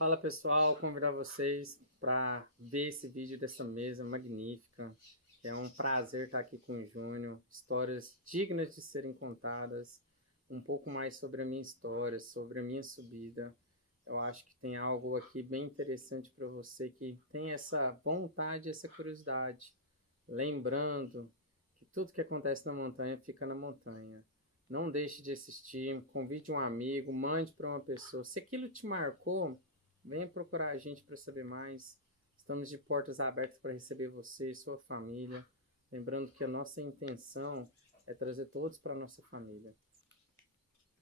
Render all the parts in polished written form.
Fala pessoal, convidar vocês para ver esse vídeo dessa mesa magnífica. É um prazer estar aqui com o Júnior. Histórias dignas de serem contadas. Um pouco mais sobre a minha história, sobre a minha subida. Eu acho que tem algo aqui bem interessante para você que tem essa vontade, essa curiosidade. Lembrando que tudo que acontece na montanha fica na montanha. Não deixe de assistir, convide um amigo, mande para uma pessoa. Se aquilo te marcou, venha procurar a gente para saber mais. Estamos de portas abertas para receber você e sua família. Lembrando que a nossa intenção é trazer todos para a nossa família.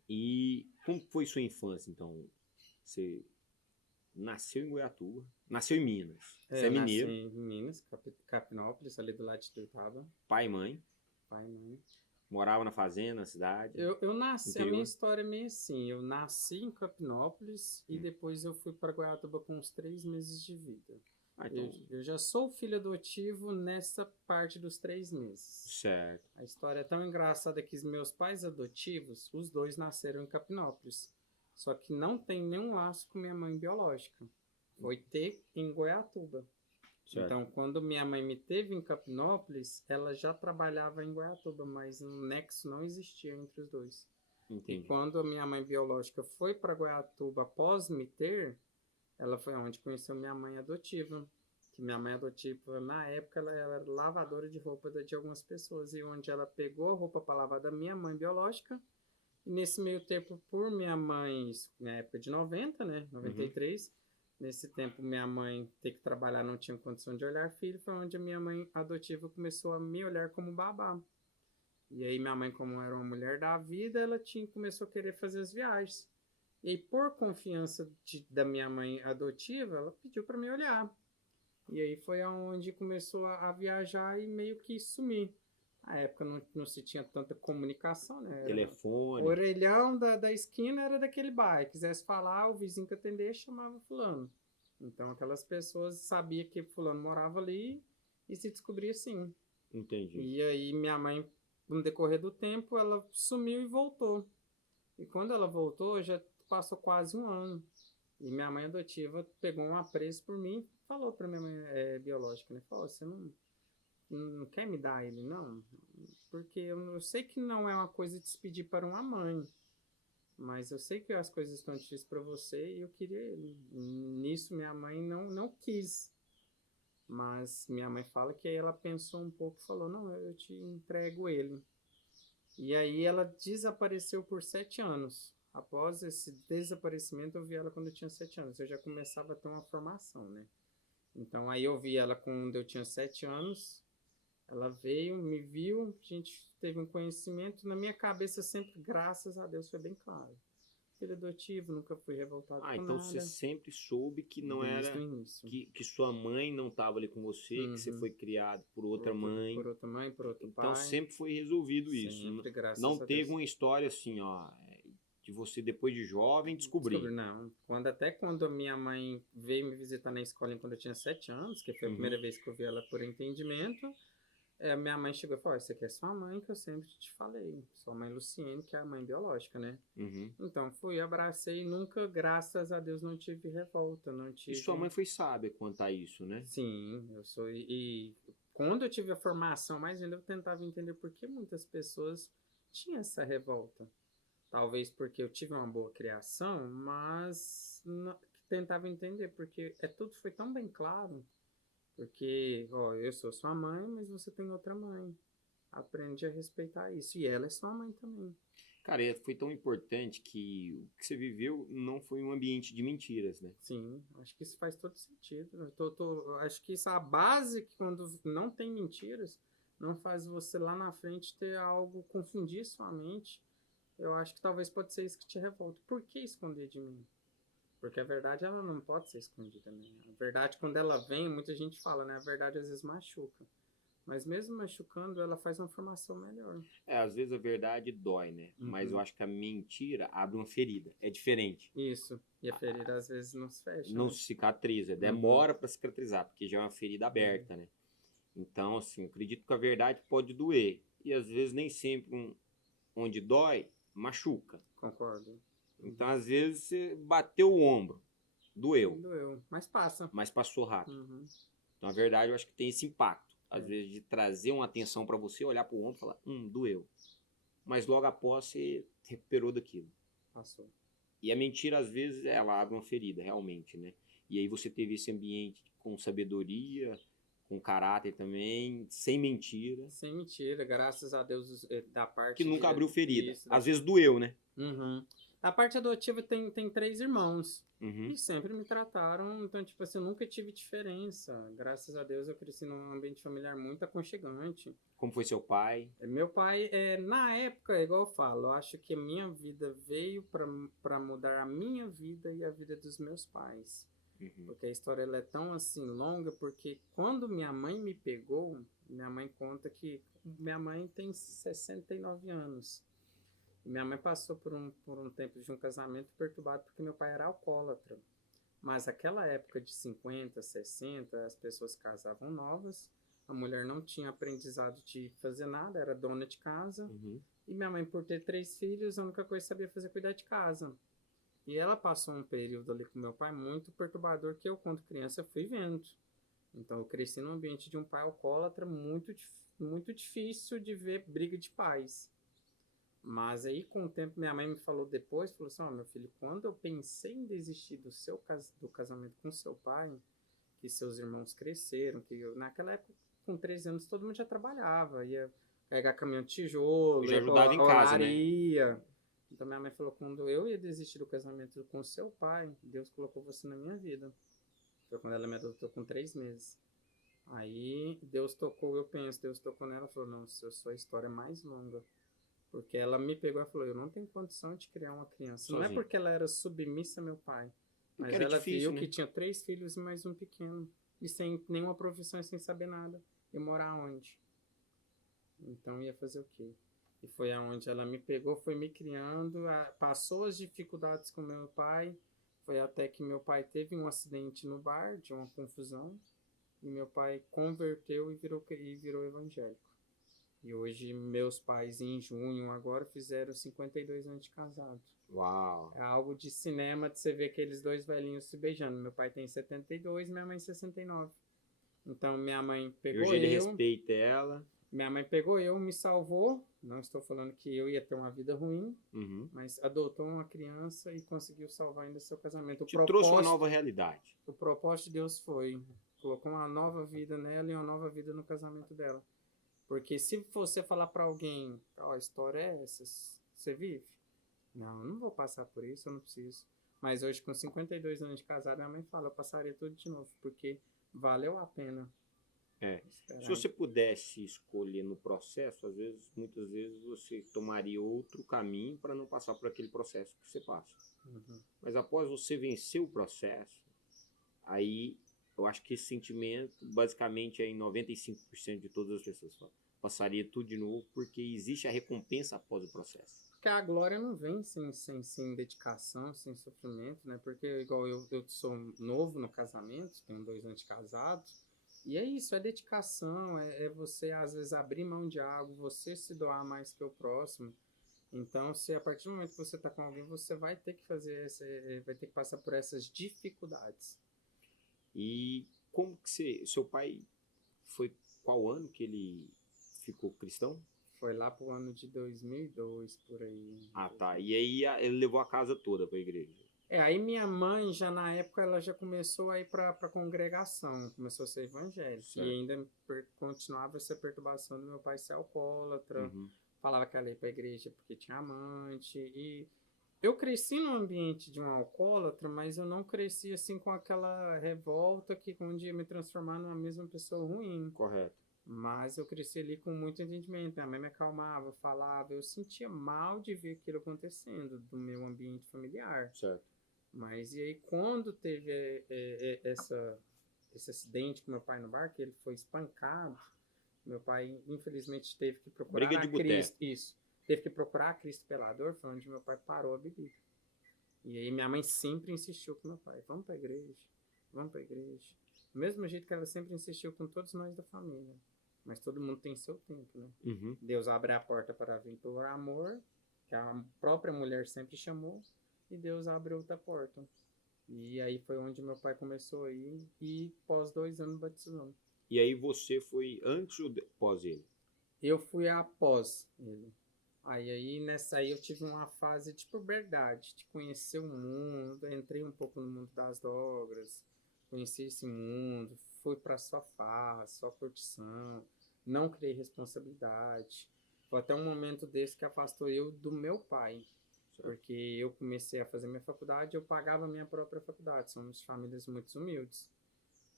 E como foi sua infância, então? Você nasceu em Goiatuba, nasceu em Minas. Você é Eu nasci mineiro, em Minas, Capinópolis, ali do lado de Tuiutaba. pai e mãe, Pai e mãe. morava na fazenda, na cidade, Eu nasci, a minha interior. história é meio assim. Eu nasci em Capinópolis e depois eu fui para Goiatuba com uns 3 meses de vida. Então, Eu já sou filho adotivo nessa parte dos 3 meses. certo. A história é tão engraçada que os meus pais adotivos, os dois nasceram em Capinópolis. Só que não tem nenhum laço com minha mãe biológica. Foi ter em Goiatuba. Certo. Então, quando minha mãe me teve em Capinópolis, ela já trabalhava em Goiatuba, mas um nexo não existia entre os dois. Entendi. E quando a minha mãe biológica foi para Goiatuba após me ter, ela foi onde conheceu minha mãe adotiva. Que minha mãe adotiva, na época, ela era lavadora de roupa de algumas pessoas. E onde ela pegou a roupa para lavar da minha mãe biológica. E nesse meio tempo, por minha mãe, na época de 90, né? 93, nesse tempo minha mãe ter que trabalhar, não tinha condição de olhar filho, foi onde a minha mãe adotiva começou a me olhar como babá. E aí minha mãe, como era uma mulher da vida, ela começou a querer fazer as viagens. E aí, por confiança da minha mãe adotiva, ela pediu para me olhar. E aí foi onde começou a viajar e meio que sumir. Na época não se tinha tanta comunicação, né? O Telefone. orelhão da esquina era daquele bairro. Quisesse falar, o vizinho que atender chamava fulano. Então aquelas pessoas sabiam que fulano morava ali e se descobria assim. Entendi. E aí minha mãe, no decorrer do tempo, ela sumiu e voltou. E quando ela voltou, já passou quase um ano. E minha mãe adotiva pegou um apreço por mim e falou para minha mãe biológica, né? Falou, você não quer me dar ele, não? Porque eu sei que não é uma coisa de se pedir para uma mãe. Mas eu sei que as coisas estão difíceis para você e eu queria ele. Nisso minha mãe não quis. Mas minha mãe fala que aí ela pensou um pouco e falou, não, eu te entrego ele. E aí ela desapareceu por 7 anos. Após esse desaparecimento, eu vi ela quando eu tinha 7 anos. Eu já começava a ter uma formação, né? Então aí eu vi ela quando eu tinha 7 anos. Ela veio, me viu, a gente teve um conhecimento. Na minha cabeça sempre, graças a Deus, foi bem claro. Filho adotivo, nunca fui revoltado com Então você nada. sempre soube que não Desde era o início. que sua mãe não estava ali com você, que você foi criado por outra mãe. Por outra mãe, por outro Então pai. sempre foi resolvido isso. Sempre, graças Não a teve Deus. uma história assim, ó, de você depois de jovem descobrir. Não. Até quando a minha mãe veio me visitar na escola quando eu tinha 7 anos, que foi a primeira vez que eu vi ela por entendimento, minha mãe chegou e falou, isso aqui é sua mãe que eu sempre te falei. Sua mãe Luciene, que é a mãe biológica, né? Então fui, abracei e nunca, graças a Deus, não tive revolta. Não tive... E sua mãe foi sábia quanto a isso, né? Sim, eu sou. E quando eu tive a formação mais ainda, eu tentava entender por que muitas pessoas tinham essa revolta. Talvez porque eu tive uma boa criação, mas tentava entender, porque tudo foi tão bem claro. Porque, ó, eu sou sua mãe, mas você tem outra mãe. Aprende a respeitar isso. E ela é sua mãe também. Cara, foi tão importante que o que você viveu não foi um ambiente de mentiras, né? Sim, acho que isso faz todo sentido. Acho que isso é a base que quando não tem mentiras, não faz você lá na frente ter algo, confundir sua mente. Eu acho que talvez pode ser isso que te revolta. Por que esconder de mim? Porque a verdade, ela não pode ser escondida, né? A verdade, quando ela vem, muita gente fala, né? A verdade às vezes machuca. Mas mesmo machucando, ela faz uma formação melhor. Às vezes a verdade dói, né? Mas eu acho que a mentira abre uma ferida. É diferente. Isso. E a ferida às vezes não se fecha. Não né? cicatriza. Demora para cicatrizar, porque já é uma ferida aberta, né? Então, assim, eu acredito que a verdade pode doer. E às vezes nem sempre onde dói, machuca. Concordo. Então, às vezes, você bateu o ombro, Doeu, Doeu, mas passa. mas passou rápido. Uhum. Então, na verdade, eu acho que tem esse impacto. Às vezes, de trazer uma atenção para você, olhar para o ombro e falar, doeu. Mas logo após, você recuperou daquilo. Passou. E a mentira, às vezes, ela abre uma ferida, realmente, né? E aí você teve esse ambiente com sabedoria, com caráter também, sem mentira, Sem mentira, graças a Deus, da parte que nunca de... abriu ferida. Isso, Às vezes doeu, né? Uhum. A parte adotiva tem 3 irmãos. Uhum. E sempre me trataram, então, tipo assim, eu nunca tive diferença. Graças a Deus eu cresci num ambiente familiar muito aconchegante. Como foi seu pai? Meu pai, na época, igual eu falo, eu acho que a minha vida veio para mudar a minha vida e a vida dos meus pais. Uhum. Porque a história ela é tão assim longa, porque quando minha mãe me pegou, minha mãe conta que minha mãe tem 69 anos. Minha mãe passou por um tempo de um casamento perturbado porque meu pai era alcoólatra. Mas aquela época de 50, 60, as pessoas casavam novas, a mulher não tinha aprendizado de fazer nada, era dona de casa. Uhum. E minha mãe, por ter 3 filhos, a única coisa que sabia fazer é cuidar de casa. E ela passou um período ali com meu pai muito perturbador que eu, quando criança, fui vendo. Então eu cresci num ambiente de um pai alcoólatra muito difícil de ver briga de pais. Mas aí, com o tempo, minha mãe me falou depois, falou assim, meu filho, quando eu pensei em desistir do casamento com seu pai, que seus irmãos cresceram, naquela época, com 13 anos, todo mundo já trabalhava, ia carregar caminhão de tijolo, Já ia ajudava em pra casa, olaria. Então minha mãe falou, quando eu ia desistir do casamento com seu pai, Deus colocou você na minha vida. Foi quando ela me adotou com 3 meses. Aí Deus tocou, Deus tocou nela e falou, não, sua história é mais longa. Porque ela me pegou e falou, eu não tenho condição de criar uma criança. Não é Sozinho. porque ela era submissa ao meu pai, mas era ela difícil, viu né? que tinha 3 filhos e mais um pequeno. E sem nenhuma profissão e sem saber nada. E morar onde? Então ia fazer o quê? E foi aonde ela me pegou, foi me criando, passou as dificuldades com meu pai. Foi até que meu pai teve um acidente no bar, de uma confusão. E meu pai converteu e virou evangélico. E hoje meus pais, em junho agora, fizeram 52 anos de casado. Uau! É algo de cinema, de você ver aqueles dois velhinhos se beijando. Meu pai tem 72, minha mãe 69. Então minha mãe E pegou hoje ele eu, respeita ela. minha mãe pegou eu, me salvou. Não estou falando que eu ia ter uma vida ruim, Uhum. mas adotou uma criança e conseguiu salvar ainda seu casamento. Te trouxe uma nova realidade. O propósito de Deus foi, colocou uma nova vida nela e uma nova vida no casamento dela. Porque se você falar para alguém, a história é essa, você vive? Não, eu não vou passar por isso, eu não preciso. Mas hoje, com 52 anos de casado, minha mãe fala, eu passaria tudo de novo, porque valeu a pena. Esperar. Se você pudesse escolher no processo, muitas vezes você tomaria outro caminho para não passar por aquele processo que você passa. Uhum. Mas após você vencer o processo, aí eu acho que esse sentimento, basicamente, é em 95% de todas as pessoas passaria tudo de novo, porque existe a recompensa após o processo. Porque a glória não vem sem dedicação, sem sofrimento, né? Porque, igual eu sou novo no casamento, tenho 2 anos de casado, e é isso, é dedicação, é você, às vezes, abrir mão de algo, você se doar mais que o próximo. Então, se a partir do momento que você está com alguém, você vai ter que vai ter que passar por essas dificuldades. E como que seu pai, foi qual ano que ele ficou cristão? Foi lá pro ano de 2002, por aí. Ah, tá. E aí ele levou a casa toda para a igreja. Aí minha mãe, já na época, ela já começou a ir pra congregação, começou a ser evangélica. Certo. E ainda continuava essa perturbação do meu pai ser alcoólatra. Uhum. Falava que ela ia pra igreja porque tinha amante. E eu cresci num ambiente de um alcoólatra, mas eu não cresci assim com aquela revolta que um dia me transformar numa mesma pessoa ruim. Correto. Mas eu cresci ali com muito entendimento. Minha mãe me acalmava, falava. Eu sentia mal de ver aquilo acontecendo do meu ambiente familiar. Certo. Mas e aí quando teve esse acidente com meu pai no bar, que ele foi espancado, meu pai infelizmente teve que procurar Briga de a boteco. Cristo. Isso. Teve que procurar a Cristo Pelador, foi onde meu pai parou a bebida. E aí minha mãe sempre insistiu com meu pai, vamos pra igreja, vamos pra igreja. Do mesmo jeito que ela sempre insistiu com todos nós da família. Mas todo mundo tem seu tempo, né? Uhum. Deus abre a porta para vir por amor, que a própria mulher sempre chamou, e Deus abre outra porta. E aí foi onde meu pai começou a ir e pós 2 anos batizando. E aí você foi antes ou após ele? Eu fui após ele. Aí nessa aí eu tive uma fase de puberdade, de conhecer o mundo, entrei um pouco no mundo das drogas, conheci esse mundo, fui pra só farra, só curtição, não criei responsabilidade. Foi até um momento desse que afastou eu do meu pai, Certo. porque eu comecei a fazer minha faculdade, eu pagava a minha própria faculdade, somos famílias muito humildes.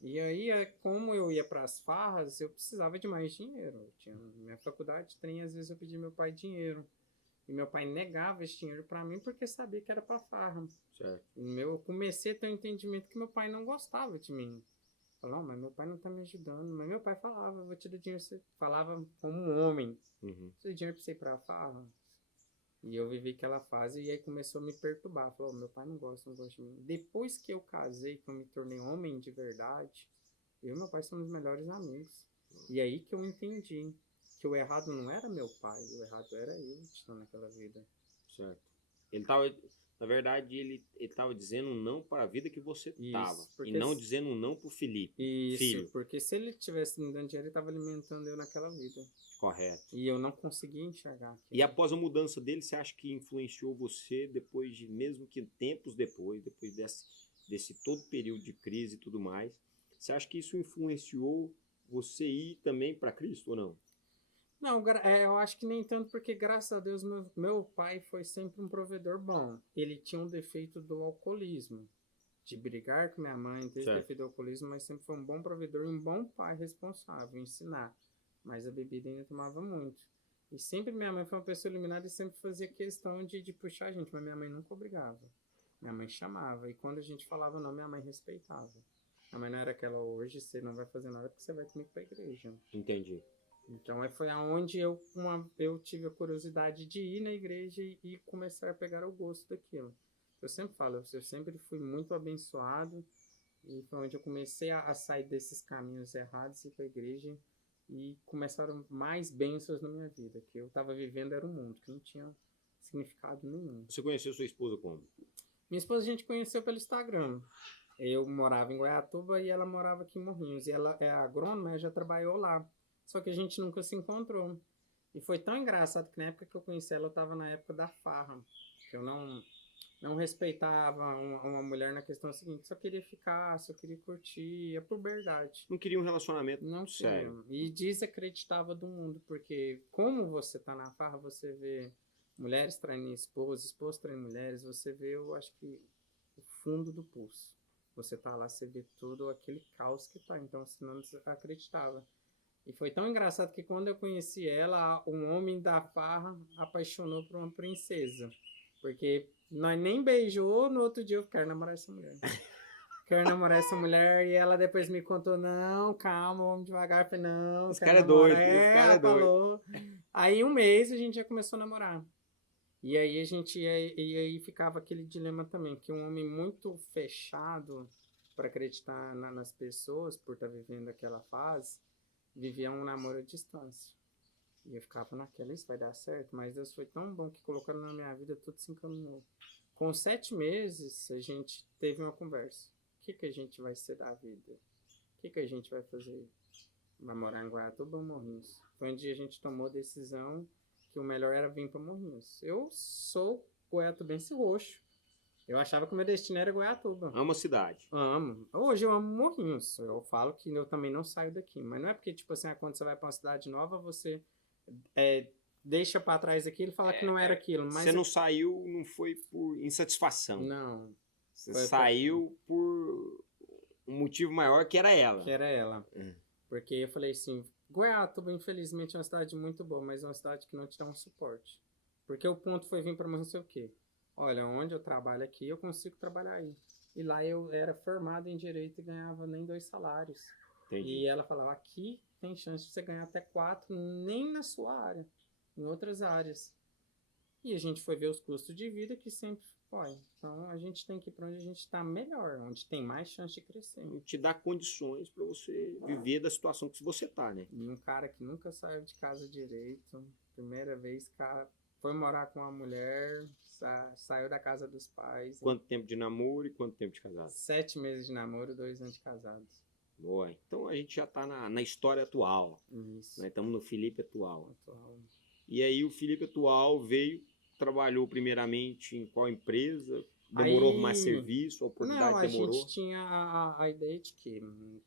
E aí, como eu ia para as farras, eu precisava de mais dinheiro. Eu tinha minha faculdade, às vezes eu pedi meu pai dinheiro. E meu pai negava esse dinheiro para mim porque sabia que era para farra. Certo. Eu comecei a ter um entendimento que meu pai não gostava de mim. Falou, não, mas meu pai não tá me ajudando. Mas meu pai falava, vou te dar dinheiro. Você falava como um homem. Uhum. Você dinheiro pra você ir pra farra. E eu vivi aquela fase e aí começou a me perturbar. Falou, meu pai não gosta de mim. Depois que eu casei, que eu me tornei homem de verdade, eu e meu pai somos os melhores amigos. E aí que eu entendi que o errado não era meu pai, o errado era eu que estou naquela vida. Certo. Ele tava, na verdade, ele estava dizendo um não para a vida que você estava. E não dizendo um não para o Felipe, filho. Porque se ele tivesse me dando dinheiro, ele estava alimentando eu naquela vida. Correto. E eu não conseguia enxergar aquilo. E após a mudança dele, você acha que influenciou você depois de, mesmo que tempos depois desse todo período de crise e tudo mais, você acha que isso influenciou você ir também para Cristo ou não? Não, eu acho que nem tanto, porque graças a Deus meu pai foi sempre um provedor bom. Ele tinha um defeito do alcoolismo, de brigar com minha mãe, ter esse defeito do alcoolismo, mas sempre foi um bom provedor e um bom pai responsável, ensinar. Mas a bebida ainda tomava muito. E sempre minha mãe foi uma pessoa iluminada e sempre fazia questão de puxar a gente, mas minha mãe nunca obrigava. Minha mãe chamava, e quando a gente falava não, minha mãe respeitava. Minha mãe não era aquela, hoje você não vai fazer nada porque você vai comigo pra igreja. Entendi. Então foi aonde eu tive a curiosidade de ir na igreja e começar a pegar o gosto daquilo. Eu sempre falo, eu sempre fui muito abençoado e foi onde eu comecei a sair desses caminhos errados e ir para a igreja e começaram mais bênçãos na minha vida, que eu estava vivendo era um mundo que não tinha significado nenhum. Você conheceu sua esposa como? Minha esposa a gente conheceu pelo Instagram. Eu morava em Goiatuba e ela morava aqui em Morrinhos. E ela é agrônoma, já trabalhou lá. Só que a gente nunca se encontrou. E foi tão engraçado que na época que eu conheci ela, eu estava na época da farra. Que eu não respeitava uma mulher na questão seguinte. Só queria ficar, só queria curtir. É por verdade. Não queria um relacionamento não sério. E desacreditava do mundo. Porque como você tá na farra, você vê mulheres traindo esposas traindo mulheres. Você vê, eu acho que, o fundo do pulso. Você tá lá, você vê todo aquele caos que tá. Então você não acreditava. E foi tão engraçado que quando eu conheci ela, um homem da farra apaixonou por uma princesa. Porque nós nem beijou, no outro dia eu quero namorar essa mulher. Quero namorar essa mulher e ela depois me contou, não, calma, vamos devagar. Eu falei, não, esse cara é doido, esse cara é doido. Falou. Aí um mês a gente já começou a namorar. E aí a gente e aí ficava aquele dilema também, que um homem muito fechado para acreditar nas pessoas, por estar vivendo aquela fase, vivia um namoro à distância. E eu ficava naquela, isso vai dar certo, mas Deus foi tão bom que colocando na minha vida, tudo se encaminhou. Com 7 meses, a gente teve uma conversa. O que a gente vai ser da vida? O que a gente vai fazer? Vai morar em Goiatuba ou Morrinhos? Foi onde a gente tomou a decisão que o melhor era vir para Morrinhos. Eu sou goiatubense roxo. Eu achava que o meu destino era Goiatuba. Amo a cidade. Amo. Hoje eu amo Morrinhos. Eu falo que eu também não saio daqui. Mas não é porque, tipo assim, quando você vai para uma cidade nova, você deixa para trás aquilo e fala que não era aquilo. Mas você não saiu, não foi por insatisfação. Não. Você saiu por um motivo maior que era ela. Que era ela. Porque eu falei assim, Goiatuba, infelizmente, é uma cidade muito boa, mas é uma cidade que não te dá um suporte. Porque o ponto foi vir para não sei o quê. Olha, onde eu trabalho aqui, eu consigo trabalhar aí. E lá eu era formado em Direito e ganhava nem 2 salários. Entendi. E ela falava, aqui tem chance de você ganhar até 4, nem na sua área, em outras áreas. E a gente foi ver os custos de vida que sempre foi. Então a gente tem que ir para onde a gente está melhor, onde tem mais chance de crescer. E te dá condições para você viver da situação que você tá, né? E um cara que nunca saiu de casa direito, primeira vez, cara, foi morar com uma mulher, Saiu da casa dos pais. Quanto tempo de namoro e quanto tempo de casado? 7 meses de namoro, 2 anos de casados. Boa. Então a gente já está na história atual. Isso. Nós estamos no Felipe atual. Atual. E aí o Felipe atual veio, trabalhou primeiramente em qual empresa? Demorou mais serviço, a oportunidade Não, demorou? A gente tinha a ideia de que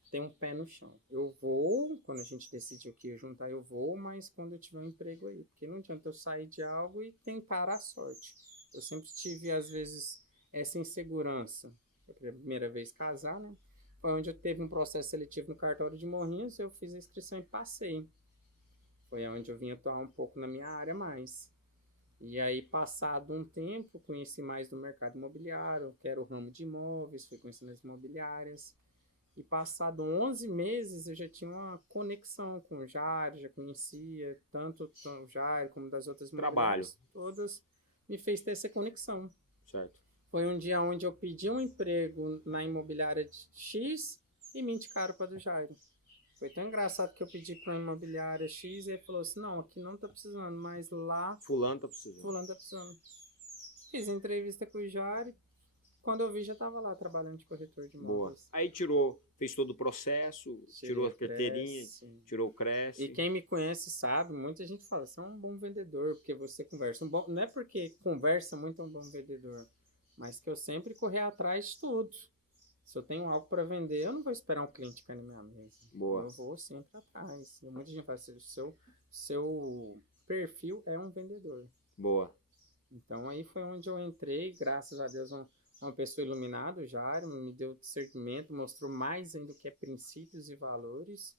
tem um pé no chão. Eu vou, quando a gente decidiu que ia juntar, eu vou, mas quando eu tiver um emprego aí. Porque não adianta eu sair de algo e tentar a sorte. Eu sempre tive, às vezes, essa insegurança. Foi a primeira vez casar, né? Foi onde eu teve um processo seletivo no cartório de Morrinhos, eu fiz a inscrição e passei. Foi onde eu vim atuar um pouco na minha área mais. E aí, passado um tempo, conheci mais do mercado imobiliário, que era o ramo de imóveis, fui conhecendo as imobiliárias. E passado 11 meses, eu já tinha uma conexão com o Jair, já conhecia tanto o Jair como das outras imobiliárias. Todas me fez ter essa conexão. Certo. Foi um dia onde eu pedi um emprego na imobiliária de X e me indicaram para a do Jairo. Foi tão engraçado que eu pedi para uma imobiliária X e ele falou assim, não, aqui não tá precisando, mas lá... Fulano tá precisando. Fulano tá precisando. Fiz entrevista com o Jairo, quando eu vi já tava lá trabalhando de corretor de imóveis. Boa. Aí fez todo o processo, tirou a carteirinha, tirou o Cresce. E quem me conhece sabe, muita gente fala, você é um bom vendedor, porque você conversa. Não é porque conversa muito é um bom vendedor, mas que eu sempre corri atrás de tudo. Se eu tenho algo para vender, eu não vou esperar um cliente cair na minha mesa. Boa. Eu vou sempre atrás. E muita gente fala assim, seu perfil é um vendedor. Boa. Então aí foi onde eu entrei, graças a Deus, uma pessoa iluminada, o Jairo, me deu discernimento, mostrou mais ainda o que é princípios e valores,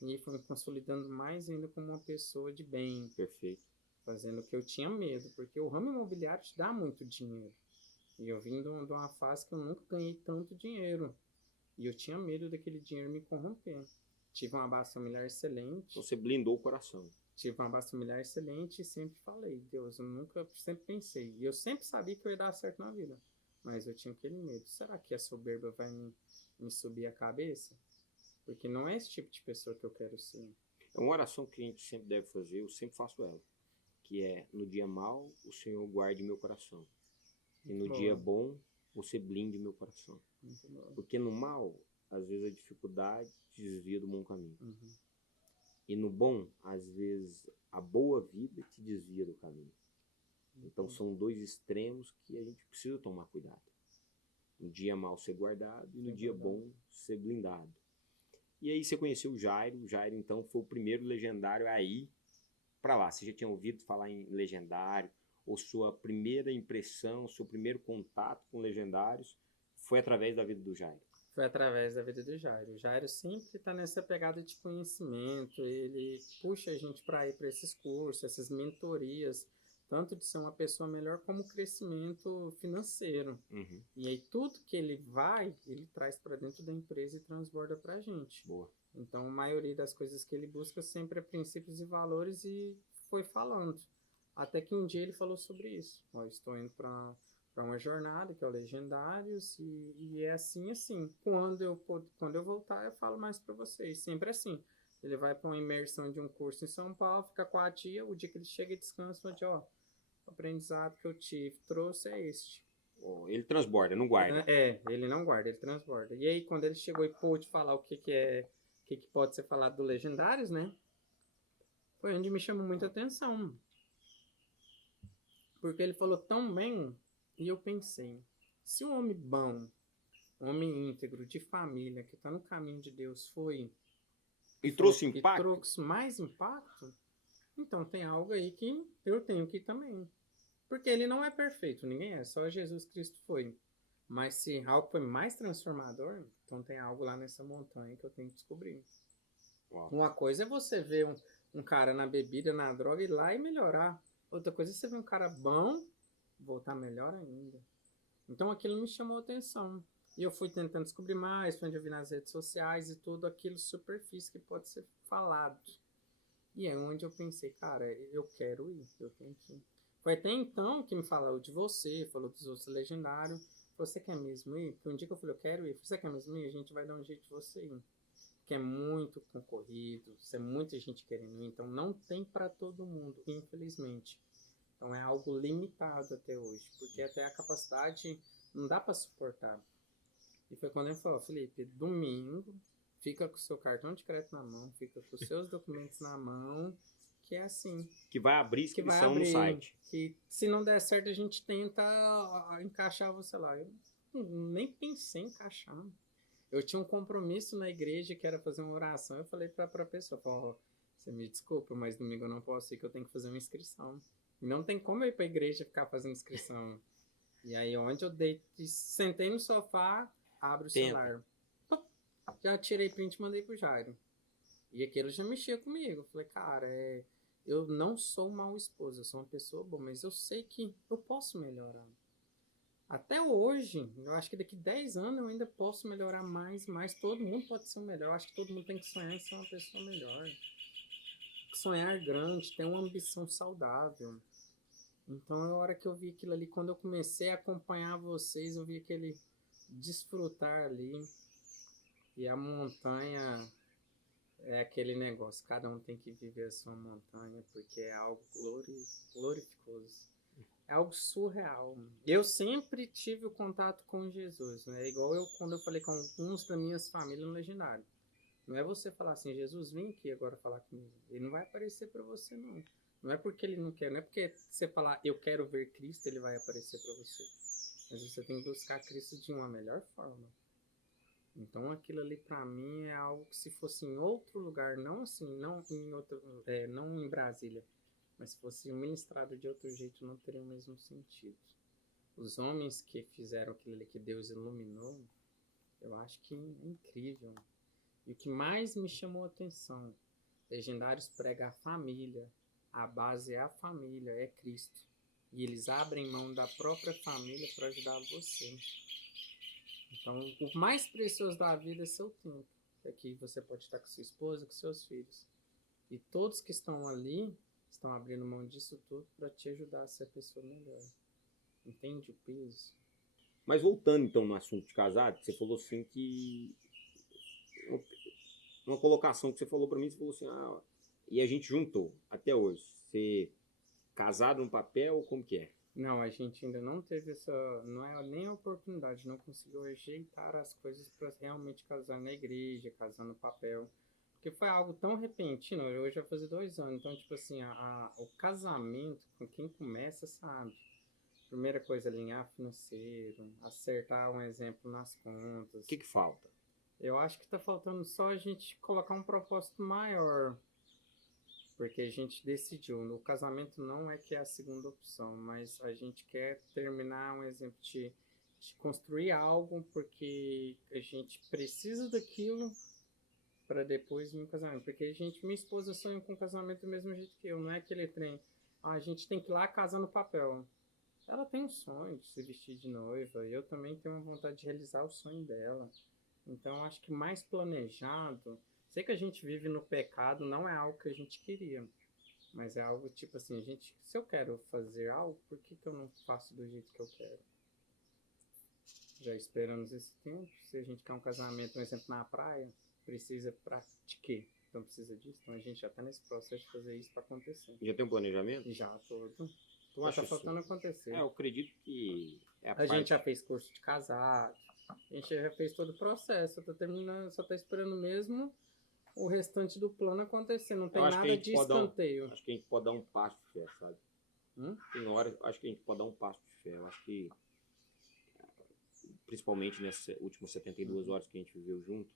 e foi me consolidando mais ainda como uma pessoa de bem. Perfeito. Fazendo o que eu tinha medo, porque o ramo imobiliário te dá muito dinheiro. E eu vim de uma fase que eu nunca ganhei tanto dinheiro. E eu tinha medo daquele dinheiro me corromper. Tive uma base familiar excelente. Então você blindou o coração. Tive uma base familiar excelente e sempre falei, Deus, sempre pensei. E eu sempre sabia que eu ia dar certo na vida. Mas eu tinha aquele medo. Será que a soberba vai me subir a cabeça? Porque não é esse tipo de pessoa que eu quero ser. É uma oração que a gente sempre deve fazer, eu sempre faço ela. Que é, no dia mau, o Senhor guarde meu coração. E no dia bom, você blinde meu coração. Porque no mal, às vezes a dificuldade te desvia do bom caminho. Uhum. E no bom, às vezes a boa vida te desvia do caminho. Então são dois extremos que a gente precisa tomar cuidado. No dia mal ser guardado e no dia bom ser blindado. E aí você conheceu o Jairo. O Jairo então foi o primeiro legendário aí para lá. Você já tinha ouvido falar em legendário? Ou sua primeira impressão, seu primeiro contato com legendários foi através da vida do Jairo? Foi através da vida do Jairo. O Jairo sempre está nessa pegada de conhecimento, ele puxa a gente para ir para esses cursos, essas mentorias, tanto de ser uma pessoa melhor como crescimento financeiro. Uhum. E aí tudo que ele traz para dentro da empresa e transborda para a gente. Boa. Então a maioria das coisas que ele busca sempre é princípios e valores e foi falando. Até que um dia ele falou sobre isso. Ó, estou indo para uma jornada, que é o Legendários, e é assim. Quando eu voltar, eu falo mais para vocês. Sempre assim. Ele vai para uma imersão de um curso em São Paulo, fica com a tia, o dia que ele chega e descansa, o aprendizado que eu trouxe é este. Oh, ele transborda, não guarda. Ele não guarda, ele transborda. E aí, quando ele chegou e pôde falar o que pode ser falado do Legendários, né? Foi onde me chamou muita atenção. Porque ele falou tão bem, e eu pensei, se um homem bom, um homem íntegro, de família, que está no caminho de Deus, e trouxe impacto? E trouxe mais impacto, então tem algo aí que eu tenho que ir também. Porque ele não é perfeito, ninguém é, só Jesus Cristo foi. Mas se algo foi mais transformador, então tem algo lá nessa montanha que eu tenho que descobrir. Uau. Uma coisa é você ver um cara na bebida, na droga, ir lá e melhorar. Outra coisa é você ver um cara bom, voltar melhor ainda. Então aquilo me chamou a atenção. E eu fui tentando descobrir mais, onde eu vi nas redes sociais e tudo aquilo superfície que pode ser falado. E é onde eu pensei, cara, eu quero ir, eu tenho que ir. Foi até então que me falou de você, falou dos outros legendários. Você quer mesmo ir? Porque um dia que eu falei, eu quero ir. Você quer mesmo ir? A gente vai dar um jeito de você ir. Porque é muito concorrido, é muita gente querendo ir, então não tem para todo mundo, infelizmente. Então é algo limitado até hoje, porque até a capacidade não dá para suportar. E foi quando ele falou, Felipe, domingo, fica com o seu cartão de crédito na mão, fica com os seus documentos na mão, que é assim. Que vai abrir Que vai inscrição no abrir, site. que se não der certo a gente tenta encaixar você lá. Eu nem pensei em encaixar. Eu tinha um compromisso na igreja que era fazer uma oração. Eu falei pra pessoa, ó, você me desculpa, mas domingo eu não posso ir, que eu tenho que fazer uma inscrição. E não tem como eu ir pra igreja ficar fazendo inscrição. E aí onde eu sentei no sofá, abro o celular. Já tirei print e mandei pro Jairo. E aquilo já mexia comigo. Eu falei, cara, eu não sou um mau esposo, eu sou uma pessoa boa, mas eu sei que eu posso melhorar. Até hoje, eu acho que daqui 10 anos eu ainda posso melhorar mais. Todo mundo pode ser o melhor. Eu acho que todo mundo tem que sonhar em ser uma pessoa melhor. Sonhar grande, ter uma ambição saudável. Então, na hora que eu vi aquilo ali, quando eu comecei a acompanhar vocês, eu vi aquele desfrutar ali. E a montanha é aquele negócio, cada um tem que viver a sua montanha, porque é algo glorificoso. É algo surreal. Eu sempre tive o contato com Jesus, né? Igual quando eu falei com alguns da minhas famílias no Legendário. Não é você falar assim, Jesus, vem aqui agora falar comigo. Ele não vai aparecer para você, não. Não é porque ele não quer, não é porque você falar, eu quero ver Cristo, ele vai aparecer para você. Mas você tem que buscar Cristo de uma melhor forma. Então aquilo ali para mim é algo que se fosse em outro lugar, não assim, não em Brasília, mas se fosse ministrado de outro jeito, não teria o mesmo sentido. Os homens que fizeram aquilo ali que Deus iluminou, eu acho que é incrível. E o que mais me chamou a atenção, Legendários prega a família, a base é a família, é Cristo. E eles abrem mão da própria família para ajudar você. Então, o mais precioso da vida é seu tempo. É que você pode estar com sua esposa, com seus filhos. E todos que estão ali estão abrindo mão disso tudo para te ajudar a ser a pessoa melhor. Entende o peso? Mas voltando então no assunto de casado, você falou assim que... Uma colocação que você falou para mim, você falou assim, e a gente juntou, até hoje. Você casado no papel, como que é? Não, a gente ainda não teve não é nem a oportunidade, não conseguiu ajeitar as coisas para realmente casar na igreja, casar no papel, porque foi algo tão repentino. Hoje vai fazer 2 anos, então tipo assim, o casamento, com quem começa sabe. Primeira coisa, alinhar financeiro, acertar um exemplo nas contas. O que falta? Eu acho que tá faltando só a gente colocar um propósito maior. Porque a gente decidiu, o casamento não é que é a segunda opção, mas a gente quer terminar um exemplo de construir algo porque a gente precisa daquilo para depois vir um casamento. Porque minha esposa sonha com casamento do mesmo jeito que eu, não é aquele trem, a gente tem que ir lá casar no papel. Ela tem um sonho de se vestir de noiva, e eu também tenho uma vontade de realizar o sonho dela. Então acho que mais planejado. Sei que a gente vive no pecado, não é algo que a gente queria. Mas é algo tipo assim, se eu quero fazer algo, por que eu não faço do jeito que eu quero? Já esperamos esse tempo. Se a gente quer um casamento, por exemplo, na praia, precisa de quê? Então precisa disso. Então a gente já está nesse processo de fazer isso para acontecer. Já tem um planejamento? Já, todo. Tá faltando acontecer. Eu acredito que a gente já fez curso de casado, a gente já fez todo o processo. Tô terminando, só tá esperando mesmo o restante do plano acontecer. Não tem nada de escanteio. Acho que a gente pode dar um passo de fé, sabe? Tem hora, acho que a gente pode dar um passo de fé. Eu acho que, principalmente nessas últimas 72 horas que a gente viveu junto,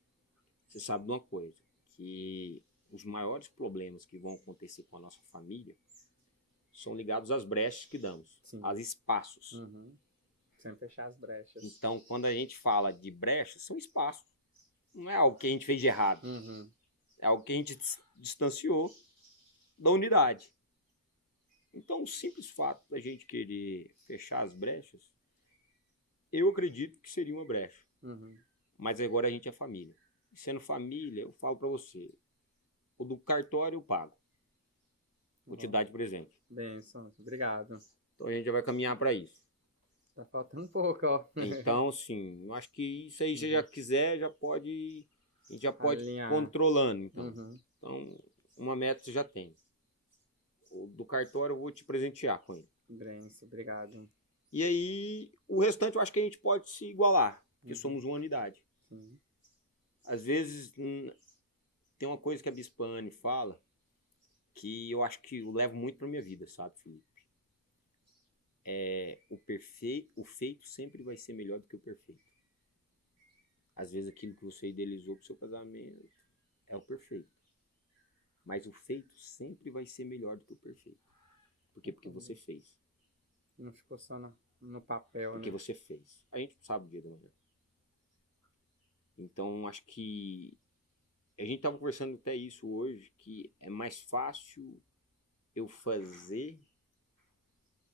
você sabe de uma coisa, que os maiores problemas que vão acontecer com a nossa família são ligados às brechas que damos, aos espaços. Sem fechar as brechas. Então, quando a gente fala de brechas, são espaços. Não é algo que a gente fez de errado. É algo que a gente distanciou da unidade. Então, o simples fato da gente querer fechar as brechas, eu acredito que seria uma brecha. Mas agora a gente é família. E sendo família, eu falo para você, o do cartório eu pago. Vou te dar de presente. Benção, obrigado. Então a gente já vai caminhar para isso. Tá faltando um pouco, ó. Então, sim, eu acho que isso aí, se já quiser, a gente já pode ir controlando. Então, uma meta você já tem. O do cartório eu vou te presentear com ele. Brenço, obrigado. E aí, o restante eu acho que a gente pode se igualar, porque Uhum. somos uma unidade. Sim. Às vezes, tem uma coisa que a Bispa Anne fala, que eu acho que eu levo muito pra minha vida, sabe, Felipe? O feito sempre vai ser melhor do que o perfeito. Às vezes aquilo que você idealizou pro seu casamento é o perfeito. Mas o feito sempre vai ser melhor do que o perfeito. Por quê? Porque você fez. Não ficou só no papel, Porque né? você fez. A gente não sabe o dia da manhã. Então, acho que a gente estava conversando até isso hoje, que é mais fácil eu fazer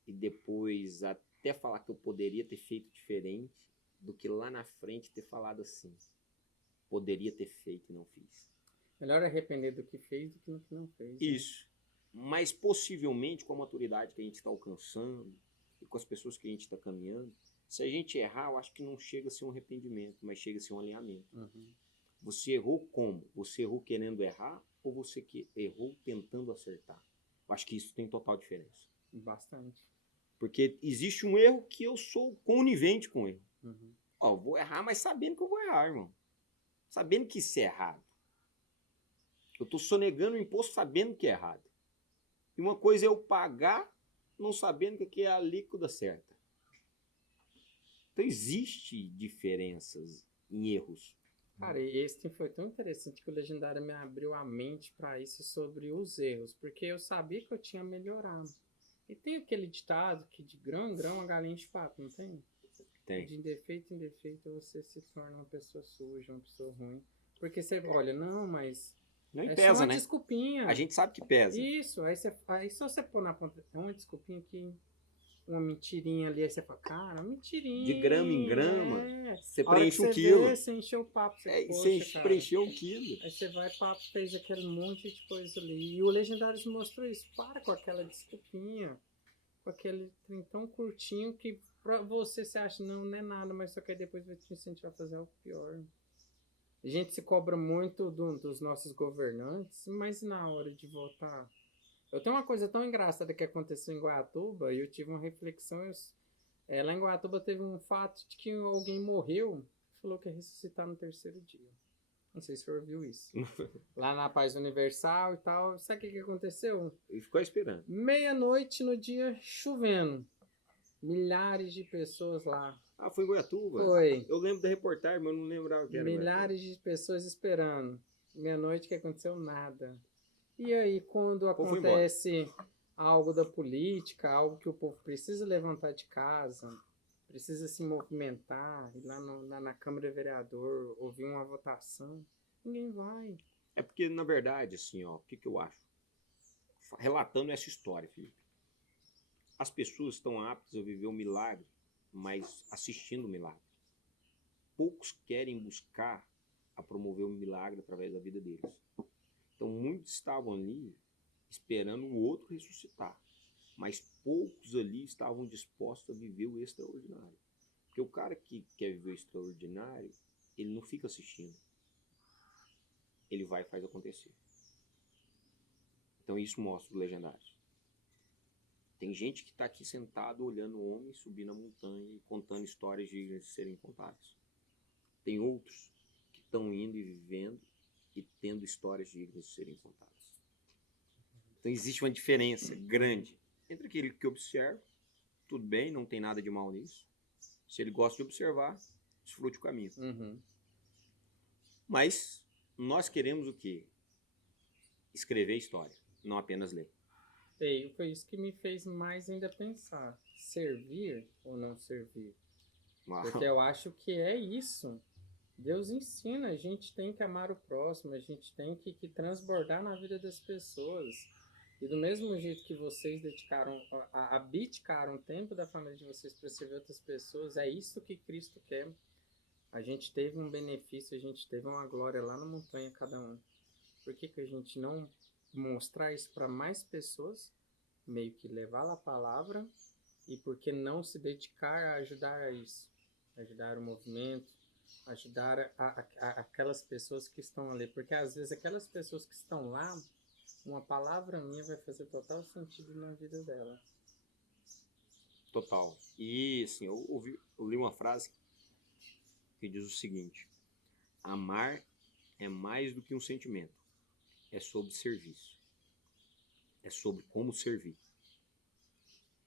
e depois até falar que eu poderia ter feito diferente do que lá na frente ter falado assim. Poderia ter feito e não fiz. Melhor arrepender do que fez do que no que não fez. Né? Isso. Mas possivelmente com a maturidade que a gente está alcançando e com as pessoas que a gente está caminhando, se a gente errar, eu acho que não chega a ser um arrependimento, mas chega a ser um alinhamento. Uhum. Você errou como? Você errou querendo errar ou você errou tentando acertar? Eu acho que isso tem total diferença. Bastante. Porque existe um erro que eu sou conivente com ele. Uhum. Ó, eu vou errar, mas sabendo que eu vou errar, irmão. Sabendo que isso é errado. Eu tô sonegando o imposto sabendo que é errado. E uma coisa é eu pagar não sabendo que aqui é a alíquota certa. Então existe diferenças em erros. Cara, e esse foi tão interessante que o Legendário me abriu a mente para isso sobre os erros, porque eu sabia que eu tinha melhorado. E tem aquele ditado que de grão em grão a galinha de papo, não tem? Tem. De defeito em defeito você se torna uma pessoa suja, uma pessoa ruim. Porque você olha, não, mas Não, e é pesa, só uma né? desculpinha. A gente sabe que pesa. Isso, aí se você pôr na ponta, é uma desculpinha que uma mentirinha ali, aí você fala, cara, mentirinha. De grama em grama, é. você A hora preenche que um você quilo. vê, você encheu o papo, você, Você cara. preencheu um quilo. Aí você vai, papo, fez aquele monte de coisa ali. E o Legendários mostrou isso. Para com aquela desculpinha, com aquele trem tão curtinho que pra você acha, não é nada, mas só que aí depois vai te incentivar a fazer algo pior. A gente se cobra muito dos nossos governantes, mas na hora de votar. Eu tenho uma coisa tão engraçada que aconteceu em Goiatuba e eu tive uma reflexão. Lá em Goiatuba teve um fato de que alguém morreu e falou que ia ressuscitar no terceiro dia. Não sei se você ouviu isso. Lá na Paz Universal e tal. Sabe o que aconteceu? E ficou esperando. Meia-noite no dia chovendo. Milhares de pessoas lá. Ah, foi em Goiatuba? Foi. Eu lembro da reportagem, mas eu não lembrava que era Milhares de pessoas esperando. Meia-noite que aconteceu nada. E aí, quando acontece algo da política, algo que o povo precisa levantar de casa, precisa se movimentar, ir lá na Câmara de Vereador, ouvir uma votação, ninguém vai. É porque, na verdade, assim, ó, o que eu acho? Relatando essa história, Felipe. As pessoas estão aptas a viver o milagre, mas assistindo o milagre. Poucos querem buscar a promover o milagre através da vida deles. Então, muitos estavam ali esperando o outro ressuscitar, mas poucos ali estavam dispostos a viver o extraordinário. Porque o cara que quer viver o extraordinário, ele não fica assistindo. Ele vai e faz acontecer. Então, isso mostra o legendário. Tem gente que está aqui sentado olhando o homem subir na montanha e contando histórias de serem contadas. Tem outros que estão indo e vivendo e tendo histórias dignas de serem contadas. Então existe uma diferença grande entre aquele que observa, tudo bem, não tem nada de mal nisso. Se ele gosta de observar, desfrute o caminho. Uhum. Mas nós queremos o quê? Escrever história, não apenas ler. E foi isso que me fez mais ainda pensar. Servir ou não servir? Uau. Porque eu acho que é isso. Deus ensina, a gente tem que amar o próximo, a gente tem que transbordar na vida das pessoas. E do mesmo jeito que vocês abdicaram o tempo da família de vocês para servir outras pessoas, é isso que Cristo quer. A gente teve um benefício, a gente teve uma glória lá na montanha cada um. Por que a gente não mostrar isso para mais pessoas, meio que levar a palavra, e por que não se dedicar a ajudar a isso? Ajudar o movimento, ajudar aquelas pessoas que estão ali. Porque às vezes aquelas pessoas que estão lá, uma palavra minha vai fazer total sentido na vida dela. Total. E, assim, eu li uma frase que diz o seguinte: amar é mais do que um sentimento, é sobre serviço, é sobre como servir.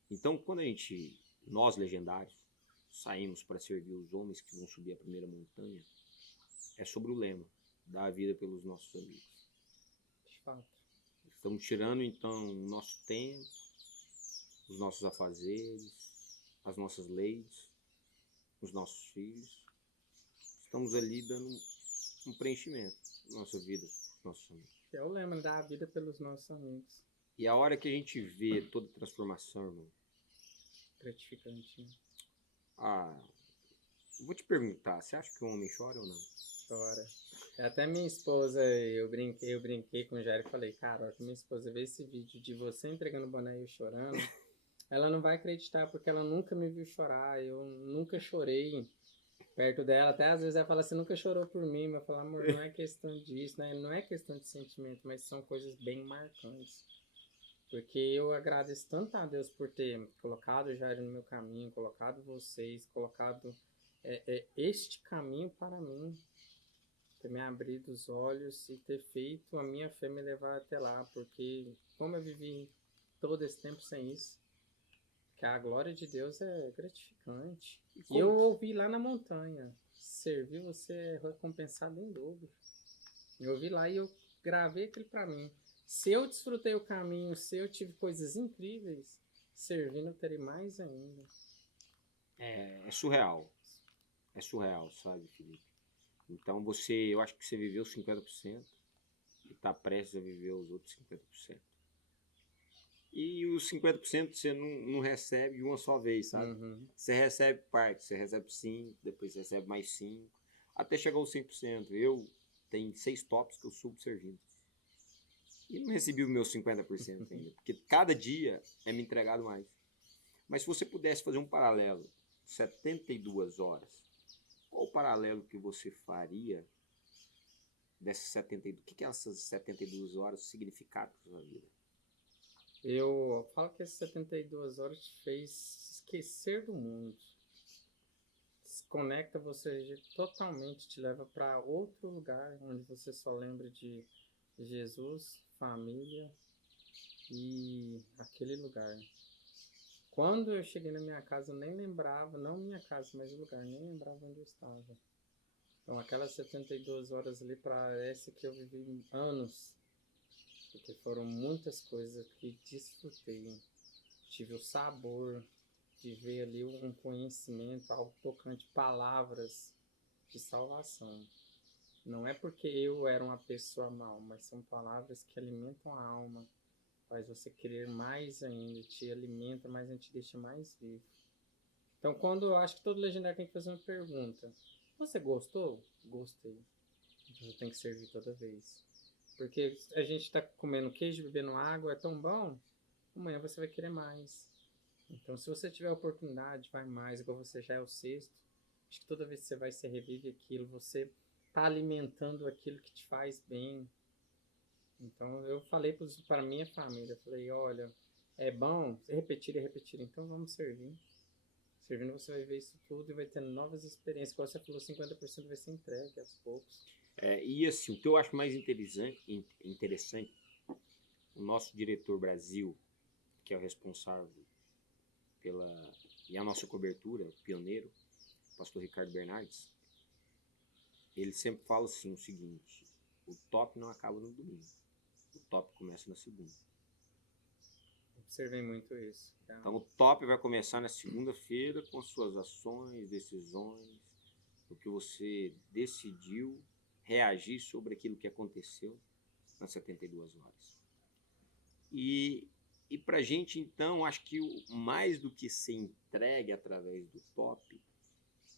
Então, quando nós legendários, saímos para servir os homens que vão subir a primeira montanha, é sobre o lema, dar a vida pelos nossos amigos. De fato. Estamos tirando, então, o nosso tempo, os nossos afazeres, as nossas leis, os nossos filhos. Estamos ali dando um preenchimento na nossa vida, aos nossos amigos. É o lema, dar a vida pelos nossos amigos. E a hora que a gente vê toda a transformação, irmão, Gratificante, né? Vou te perguntar, você acha que o homem chora ou não? Chora. Até minha esposa, eu brinquei com o Jair e falei, cara, a hora que minha esposa ver esse vídeo de você entregando o boné e eu chorando, ela não vai acreditar, porque ela nunca me viu chorar, eu nunca chorei perto dela, até às vezes ela fala, você nunca chorou por mim, mas eu falo, amor, não é questão disso, né? Não é questão de sentimento, mas são coisas bem marcantes. Porque eu agradeço tanto a Deus por ter colocado o Jair no meu caminho, colocado vocês, colocado este caminho para mim, ter me abrido os olhos e ter feito a minha fé me levar até lá, porque como eu vivi todo esse tempo sem isso, que a glória de Deus é gratificante. E eu ouvi lá na montanha, servir você é recompensado em dobro. Eu ouvi lá e eu gravei aquilo para mim. Se eu desfrutei o caminho, se eu tive coisas incríveis, servindo eu terei mais ainda. É surreal. É surreal, sabe, Felipe? Então eu acho que você viveu 50% e está prestes a viver os outros 50%. E os 50% você não recebe de uma só vez, sabe? Uhum. Você recebe parte, você recebe 5, depois você recebe mais 5, até chegar aos 100%. Eu tenho 6 tops que eu subo servindo. E não recebi os meus 50% ainda, porque cada dia é me entregado mais. Mas se você pudesse fazer um paralelo, 72 horas, qual o paralelo que você faria dessas 72? O que essas 72 horas significaram para sua vida? Eu falo que essas 72 horas te fez esquecer do mundo. Desconecta você totalmente, te leva para outro lugar, onde você só lembra de Jesus, família e aquele lugar. Quando eu cheguei na minha casa, eu nem lembrava, não minha casa, mas o lugar, nem lembrava onde eu estava. Então aquelas 72 horas ali parece que eu vivi anos, porque foram muitas coisas que desfrutei. Tive o sabor de ver ali um conhecimento, algo tocante, palavras de salvação. Não é porque eu era uma pessoa mal, mas são palavras que alimentam a alma, faz você querer mais ainda, te alimenta, mas a gente deixa mais vivo. Então, quando eu acho que todo legendário tem que fazer uma pergunta: você gostou? Gostei. Então, tem que servir toda vez. Porque a gente está comendo queijo, bebendo água, é tão bom, amanhã você vai querer mais. Então, se você tiver a oportunidade, vai mais, igual você já é o sexto. Acho que toda vez que você vai, você revive aquilo, você está alimentando aquilo que te faz bem. Então, eu falei para minha família, eu falei, olha, é bom repetir e repetir, então vamos servir. Servindo você vai ver isso tudo e vai ter novas experiências. Como você falou, 50% vai ser entregue aos poucos. E assim, o que eu acho mais interessante, o nosso diretor Brasil, que é o responsável e a nossa cobertura, o pioneiro, o pastor Ricardo Bernardes, ele sempre fala assim o seguinte: o top não acaba no domingo, o top começa na segunda. Observei muito isso. Então o top vai começar na segunda-feira com suas ações, decisões, o que você decidiu reagir sobre aquilo que aconteceu nas 72 horas. E pra gente, então, acho que mais do que ser entregue através do top,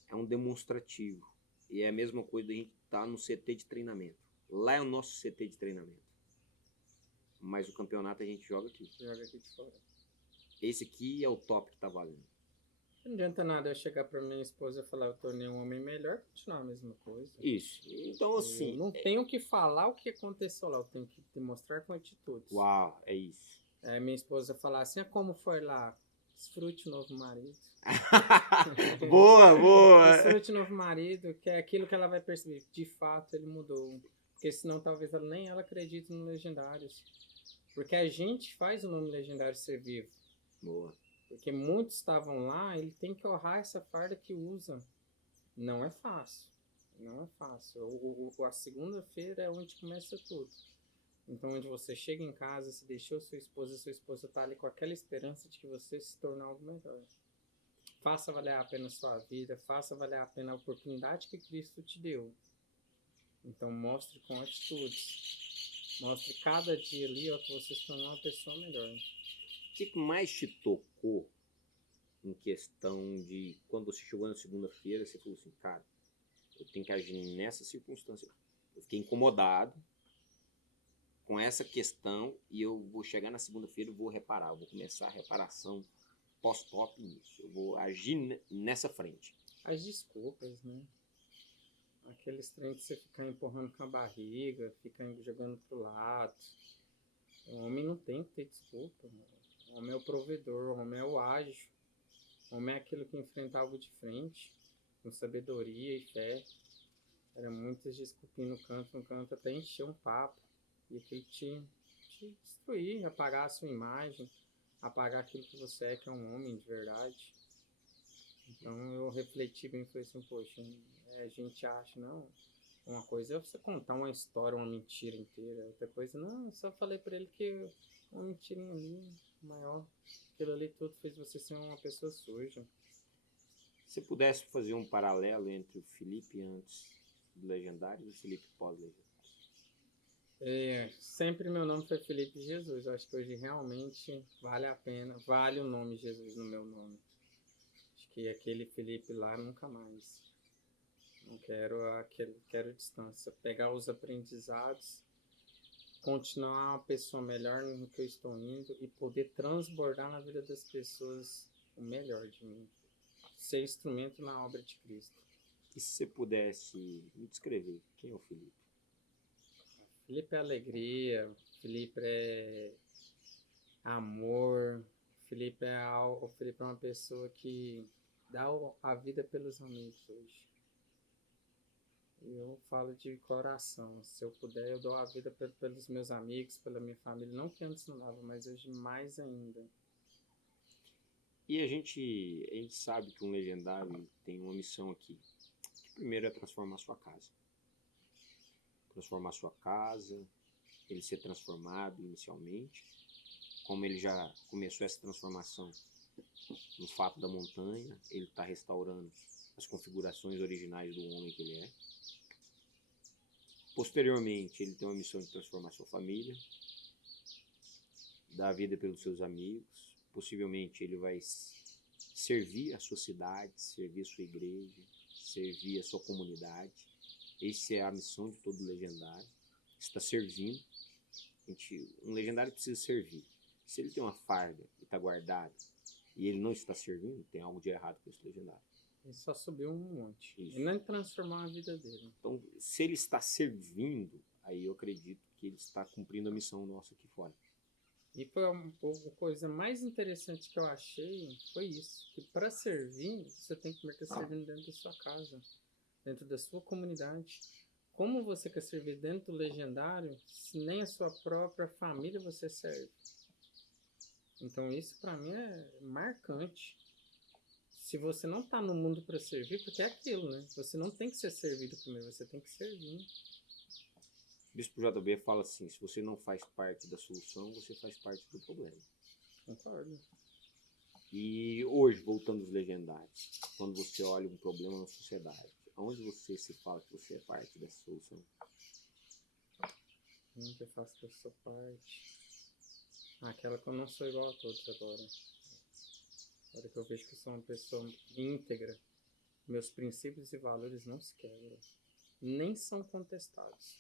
é um demonstrativo. E é a mesma coisa da gente estar no CT de treinamento. Lá é o nosso CT de treinamento. Mas o campeonato a gente joga aqui. Joga aqui de fora. Esse aqui é o top que tá valendo. Não adianta nada eu chegar pra minha esposa e falar, eu tornei um homem melhor, continuar a mesma coisa. Isso. Então, assim... Eu não tenho que falar o que aconteceu lá, eu tenho que demonstrar com atitudes. Uau, é isso. Minha esposa falar assim, como foi lá? Desfrute o novo marido. Boa, boa. Desfrute o novo marido, que é aquilo que ela vai perceber. De fato, ele mudou. Porque senão talvez nem ela acredite no Legendários. Porque a gente faz o nome Legendário ser vivo. Boa. Porque muitos estavam lá, ele tem que honrar essa farda que usa. Não é fácil. Não é fácil. A segunda-feira é onde começa tudo. Então, onde você chega em casa, se deixou sua esposa está ali com aquela esperança de que você se torne algo melhor. Faça valer a pena a sua vida, faça valer a pena a oportunidade que Cristo te deu. Então, mostre com atitudes. Mostre cada dia ali, ó, que você se tornou uma pessoa melhor. O que mais te tocou em questão de quando você chegou na segunda-feira, você falou assim, cara, eu tenho que agir nessa circunstância. Eu fiquei incomodado com essa questão e eu vou chegar na segunda-feira e vou reparar. Eu vou começar a reparação pós-top nisso. Eu vou agir nessa frente. As desculpas, né? Aqueles trem que você fica empurrando com a barriga, fica jogando pro lado. O homem não tem que ter desculpa. Mano. O homem é o provedor, o homem é o ágil. O homem é aquilo que enfrenta algo de frente, com sabedoria e fé. Era muitas desculpinhas no canto até encher um papo. E aquilo te destruir, apagar a sua imagem, apagar aquilo que você é, que é um homem de verdade. Então eu refleti bem e falei assim, poxa, a gente acha, não, uma coisa é você contar uma história, uma mentira inteira, outra coisa, não, eu só falei pra ele que uma mentirinha ali, maior, aquilo ali tudo fez você ser uma pessoa suja. Se pudesse fazer um paralelo entre o Felipe antes do Legendário e o Felipe pós-Legendário. Sempre meu nome foi Felipe Jesus. Eu acho que hoje realmente vale a pena, vale o nome Jesus no meu nome. Acho que aquele Felipe lá nunca mais. Não quero quero distância. Pegar os aprendizados, continuar uma pessoa melhor no que eu estou indo e poder transbordar na vida das pessoas o melhor de mim. Ser instrumento na obra de Cristo. E se você pudesse me descrever, quem é o Felipe? Felipe é alegria, Felipe é amor, Felipe é uma pessoa que dá a vida pelos amigos hoje. Eu falo de coração, se eu puder eu dou a vida pelos meus amigos, pela minha família, não que antes não dava, mas hoje mais ainda. E a gente sabe que um legendário tem uma missão aqui, que primeiro é transformar sua casa. Transformar sua casa, ele ser transformado inicialmente, como ele já começou essa transformação no fato da montanha, ele está restaurando as configurações originais do homem que ele é. Posteriormente, ele tem uma missão de transformar sua família, dar a vida pelos seus amigos, possivelmente ele vai servir a sua cidade, servir a sua igreja, servir a sua comunidade. Essa é a missão de todo legendário. Está servindo. Um legendário precisa servir. Se ele tem uma farda e está guardado e ele não está servindo, tem algo de errado com esse legendário. Ele só subiu um monte. Isso. Ele não transformou a vida dele. Então, se ele está servindo, aí eu acredito que ele está cumprindo a missão nossa aqui fora. E foi a coisa mais interessante que eu achei, foi isso. Que para servir, você tem que estar servindo dentro da sua casa, dentro da sua comunidade. Como você quer servir dentro do legendário, se nem a sua própria família você serve? Então isso para mim é marcante. Se você não está no mundo para servir, porque é aquilo, né? Você não tem que ser servido primeiro, você tem que servir. O Bispo JB fala assim, se você não faz parte da solução, você faz parte do problema. Concordo. E hoje, voltando aos legendários, quando você olha um problema na sociedade, onde você se fala que você é parte dessa solução? Onde eu faço da sua parte? Aquela que eu não sou igual a todos agora. Agora que eu vejo que eu sou uma pessoa íntegra, meus princípios e valores não se quebram, nem são contestados.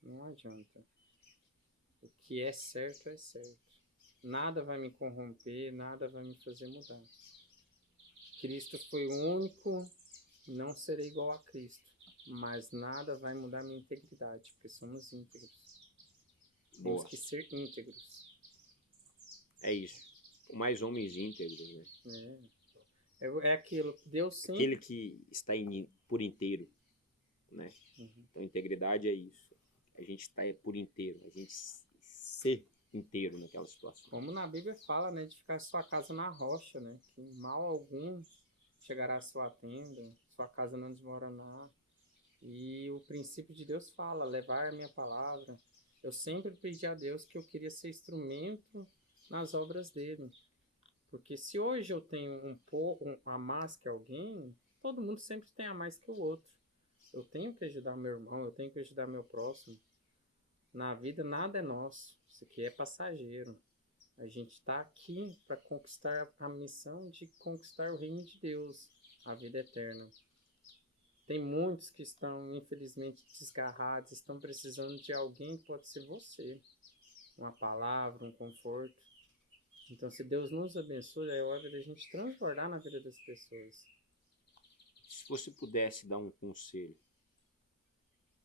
Não adianta. O que é certo é certo. Nada vai me corromper, nada vai me fazer mudar. Cristo foi o único, não serei igual a Cristo, mas nada vai mudar minha integridade, porque somos íntegros. Temos que ser íntegros. É isso. Mais homens íntegros, né? É aquilo, Deus sempre... Aquele que está por inteiro, né? Uhum. Então, integridade é isso. A gente está por inteiro, a gente ser inteiro naquela situação. Como na Bíblia fala, né, de ficar sua casa na rocha, né, que mal algum chegará à sua tenda, sua casa não desmoronar. E o princípio de Deus fala, levar a minha palavra. Eu sempre pedi a Deus que eu queria ser instrumento nas obras dele. Porque se hoje eu tenho a mais que alguém, todo mundo sempre tem a mais que o outro. Eu tenho que ajudar meu irmão, eu tenho que ajudar meu próximo. Na vida nada é nosso, isso aqui é passageiro. A gente está aqui para conquistar a missão de conquistar o reino de Deus, a vida eterna. Tem muitos que estão, infelizmente, desgarrados, estão precisando de alguém, pode ser você. Uma palavra, um conforto. Então, se Deus nos abençoe, é hora da gente transbordar na vida das pessoas. Se você pudesse dar um conselho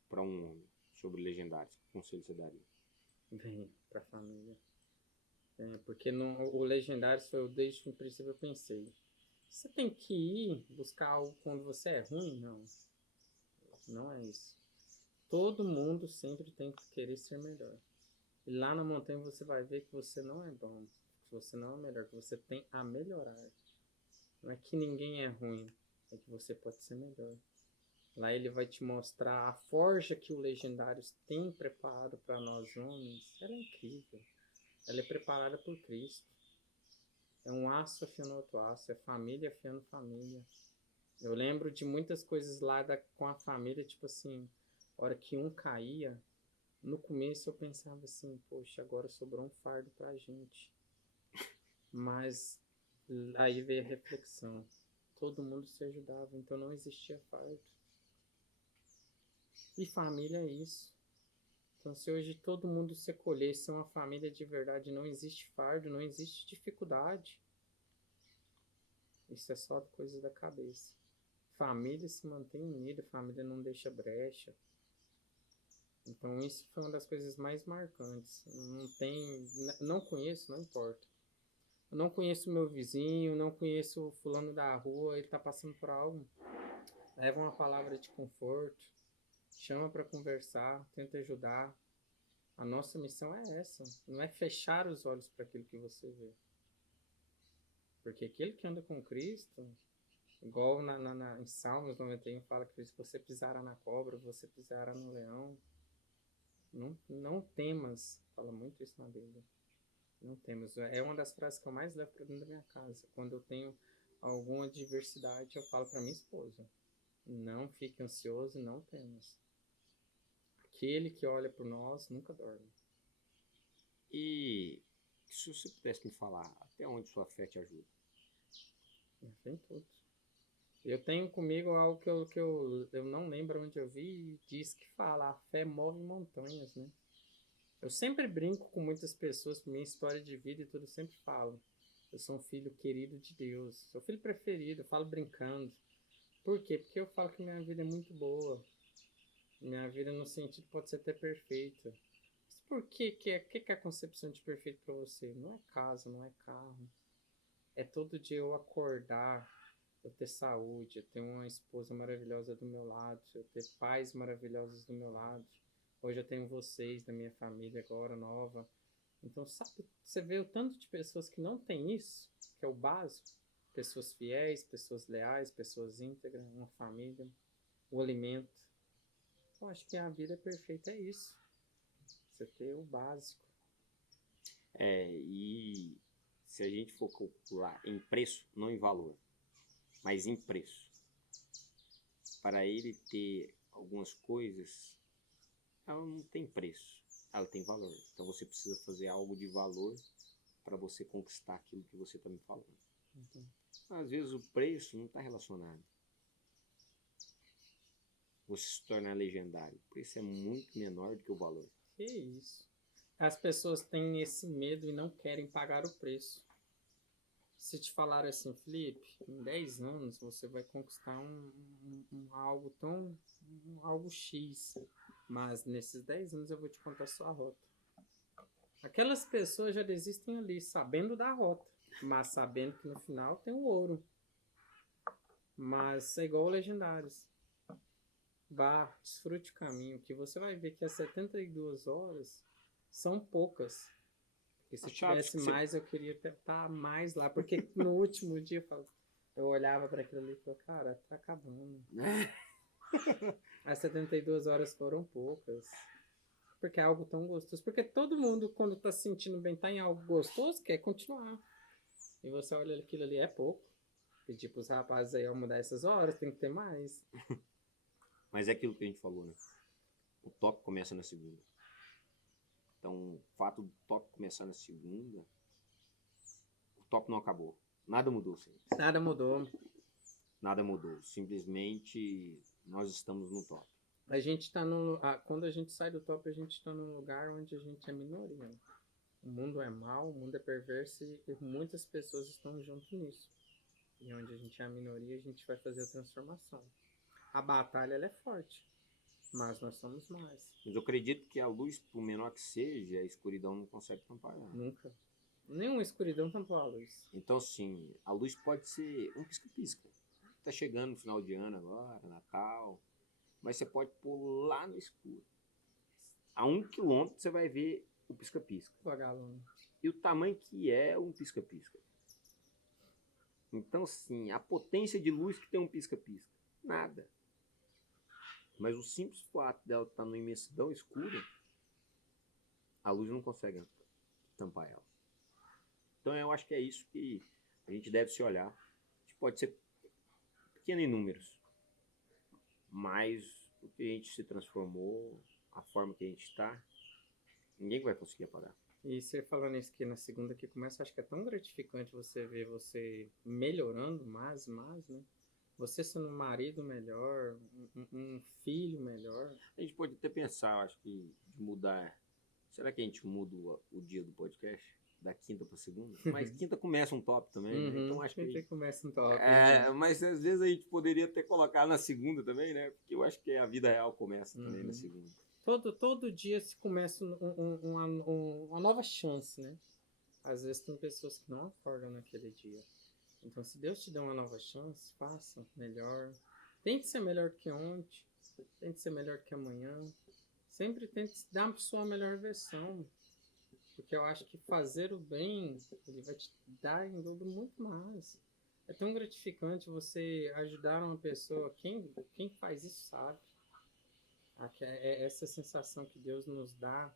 para um homem sobre legendários, que conselho você daria? Vem para a família. Porque o Legendários foi desde o princípio eu pensei. Você tem que ir buscar algo quando você é ruim? Não. Não é isso. Todo mundo sempre tem que querer ser melhor. E lá na montanha você vai ver que você não é bom, que você não é melhor, que você tem a melhorar. Não é que ninguém é ruim, é que você pode ser melhor. Lá ele vai te mostrar a forja que o Legendários tem preparado para nós homens. Ela é incrível. Ela é preparada por Cristo. É um aço afiando outro aço, é família afiando família. Eu lembro de muitas coisas lá com a família, tipo assim, a hora que um caía, no começo eu pensava assim, poxa, agora sobrou um fardo pra gente. Mas aí veio a reflexão. Todo mundo se ajudava, então não existia fardo. E família é isso. Então se hoje todo mundo se acolher, ser uma família de verdade, não existe fardo, não existe dificuldade. Isso é só coisa da cabeça. Família se mantém unida, família não deixa brecha. Então isso foi uma das coisas mais marcantes. Não conheço, não importa. Eu não conheço meu vizinho, não conheço o fulano da rua, ele está passando por algo. Leva uma palavra de conforto, chama para conversar, tenta ajudar. A nossa missão é essa, não é fechar os olhos para aquilo que você vê. Porque aquele que anda com Cristo, igual em Salmos 91 fala que se você pisar na cobra, você pisará no leão. Não temas, fala muito isso na Bíblia. Não temas. É uma das frases que eu mais levo para dentro da minha casa. Quando eu tenho alguma adversidade, eu falo para minha esposa: não fique ansioso e não temas. Aquele que olha por nós nunca dorme. E se você pudesse me falar até onde sua fé te ajuda? Em tudo. Eu tenho comigo algo que eu não lembro onde eu vi, e diz que fala: a fé move montanhas, né? Eu sempre brinco com muitas pessoas, com minha história de vida e tudo, eu sempre falo. Eu sou um filho querido de Deus, sou filho preferido, eu falo brincando. Por quê? Porque eu falo que minha vida é muito boa. Minha vida, no sentido, pode ser até perfeita. Mas por que é a concepção de perfeito para você? Não é casa, não é carro. É todo dia eu acordar, eu ter saúde, eu ter uma esposa maravilhosa do meu lado, eu ter pais maravilhosos do meu lado. Hoje eu tenho vocês da minha família agora, nova. Então, sabe, você vê o tanto de pessoas que não tem isso, que é o básico. Pessoas fiéis, pessoas leais, pessoas íntegras, uma família, o alimento. Eu acho que a vida perfeita é isso. Você ter o básico. E se a gente for calcular em preço, não em valor, mas em preço, para ele ter algumas coisas, ela não tem preço, ela tem valor. Então você precisa fazer algo de valor para você conquistar aquilo que você está me falando. Uhum. Às vezes o preço não está relacionado. Você se tornar legendário, o preço é muito menor do que o valor. Que isso. As pessoas têm esse medo e não querem pagar o preço. Se te falar assim, Felipe, em 10 anos você vai conquistar algo X, mas nesses 10 anos eu vou te contar só a rota. Aquelas pessoas já desistem ali, sabendo da rota. mas sabendo que no final tem o ouro. Mas é igual o Legendários. Vá, desfrute o caminho, que você vai ver que as 72 horas são poucas. Porque se tivesse mais, eu queria estar mais lá. Porque no último dia eu olhava para aquilo ali e falava, cara, tá acabando. As 72 horas foram poucas. Porque é algo tão gostoso. Porque todo mundo, quando tá se sentindo bem, tá em algo gostoso, quer continuar. E você olha aquilo ali, é pouco. Pedir pros rapazes aí, mudar essas horas, tem que ter mais. Mas é aquilo que a gente falou, né? O top começa na segunda. Então, o fato do top começar na segunda, o top não acabou. Nada mudou, sim. Nada mudou. Nada mudou. Simplesmente, nós estamos no top. A gente tá no... quando a gente sai do top, a gente tá num lugar onde a gente é minoria. O mundo é mau, o mundo é perverso e muitas pessoas estão junto nisso. E onde a gente é a minoria, a gente vai fazer a transformação. A batalha, ela é forte, mas nós somos mais. Mas eu acredito que a luz, por menor que seja, a escuridão não consegue tampar ela. Nunca. Nenhuma escuridão tampou a luz. Então, assim, a luz pode ser um pisca-pisca. Tá chegando no final de ano agora, Natal, mas você pode pôr lá no escuro. A 1 quilômetro você vai ver o pisca-pisca. Vagalume. E o tamanho que é um pisca-pisca. Então, sim, a potência de luz que tem um pisca-pisca. Nada. Mas o simples fato dela estar numa imensidão escura, a luz não consegue tampar ela. Então, eu acho que é isso que a gente deve se olhar. A gente pode ser pequeno em números, mas o que a gente se transformou, a forma que a gente está, ninguém vai conseguir apagar. E você falando isso que na segunda que começa, acho que é tão gratificante você ver você melhorando mais, né? Você sendo um marido melhor, um filho melhor. A gente pode até pensar, acho que, de mudar. Será que a gente muda o dia do podcast? Da quinta para segunda? Mas quinta começa um top também, né? Então acho que começa um top. mas às vezes a gente poderia até colocar na segunda também, né? Porque eu acho que a vida real começa também na segunda. Todo dia se começa uma nova chance, né? Às vezes tem pessoas que não acordam naquele dia. Então, se Deus te dá uma nova chance, faça melhor. Tente ser melhor que ontem. Tente ser melhor que amanhã. Sempre tente dar a sua melhor versão. Porque eu acho que fazer o bem, ele vai te dar em dobro muito mais. É tão gratificante você ajudar uma pessoa. Quem faz isso sabe. É essa sensação que Deus nos dá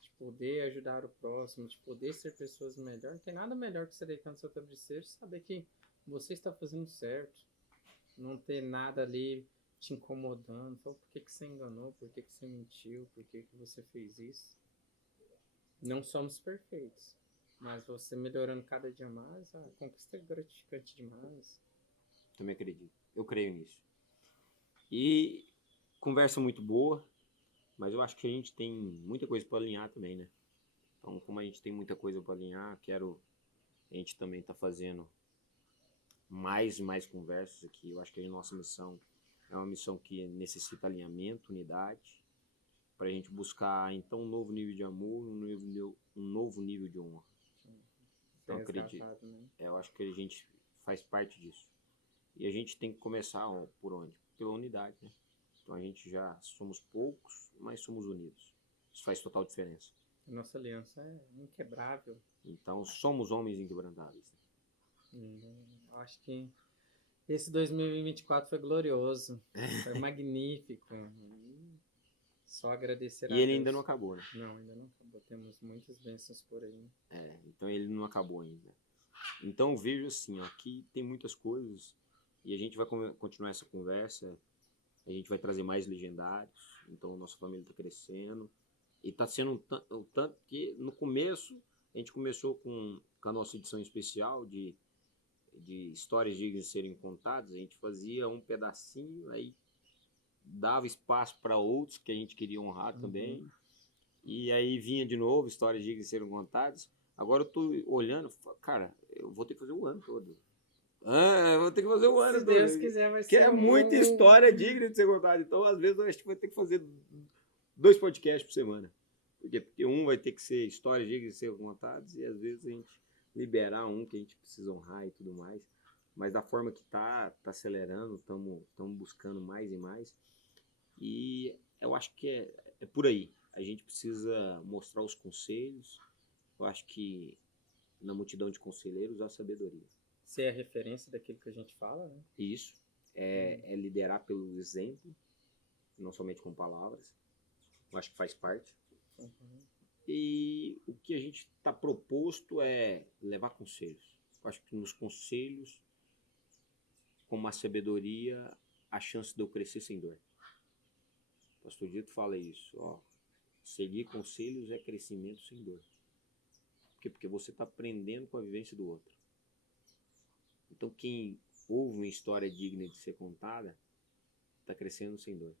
de poder ajudar o próximo, de poder ser pessoas melhores. Não tem nada melhor que você deitar no seu travesseiro e saber que você está fazendo certo. Não ter nada ali te incomodando. Por que você enganou? Por que você mentiu? Por que você fez isso? Não somos perfeitos. Mas você melhorando cada dia mais, a conquista é gratificante demais. Também acredito. Eu creio nisso. E conversa muito boa, mas eu acho que a gente tem muita coisa para alinhar também, né? Então, como a gente tem muita coisa para alinhar, a gente também tá fazendo mais e mais conversas aqui. Eu acho que a nossa missão é uma missão que necessita alinhamento, unidade, para a gente buscar, então, um novo nível de amor, um novo nível de honra. Então, acredito. Né? Eu acho que a gente faz parte disso. E a gente tem que começar por onde? Pela unidade, né? Então, a gente já somos poucos, mas somos unidos. Isso faz total diferença. A nossa aliança é inquebrável. Então, somos homens inquebrantáveis. Eu acho que esse 2024 foi glorioso. Foi magnífico. Só agradecer a Deus. E ele ainda não acabou, né? Não, ainda não acabou. Temos muitas bênçãos por aí. Então ele não acabou ainda. Então vejo assim, ó, que tem muitas coisas e a gente vai continuar essa conversa. A gente vai trazer mais legendários. Então a nossa família está crescendo. E está sendo um tanto que no começo a gente começou com a nossa edição especial de histórias dignas de serem contadas. A gente fazia um pedacinho, aí dava espaço para outros que a gente queria honrar também. E aí vinha de novo histórias dignas de serem contadas. Agora eu tô olhando, cara, eu vou ter que fazer o ano todo. Eu vou ter que fazer o ano todo. Se Deus quiser, vai ser. Que é muita história digna de ser contada. Então, às vezes, eu acho que vai ter que fazer 2 podcasts por semana. Porque um vai ter que ser histórias dignas de ser contadas e às vezes a gente liberar um que a gente precisa honrar e tudo mais. Mas da forma que tá acelerando, estamos buscando mais e mais. E eu acho que é por aí. A gente precisa mostrar os conselhos. Eu acho que na multidão de conselheiros há sabedoria. Ser a referência daquilo que a gente fala, né? Isso é liderar pelo exemplo, não somente com palavras. Eu acho que faz parte. Uhum. E o que a gente está proposto é levar conselhos. Eu acho que nos conselhos, com uma sabedoria, a chance de eu crescer sem dor. O pastor Dito fala isso. Ó, seguir conselhos é crescimento sem dor. Por quê? Porque você está aprendendo com a vivência do outro. Então, quem ouve uma história digna de ser contada, está crescendo sem dor.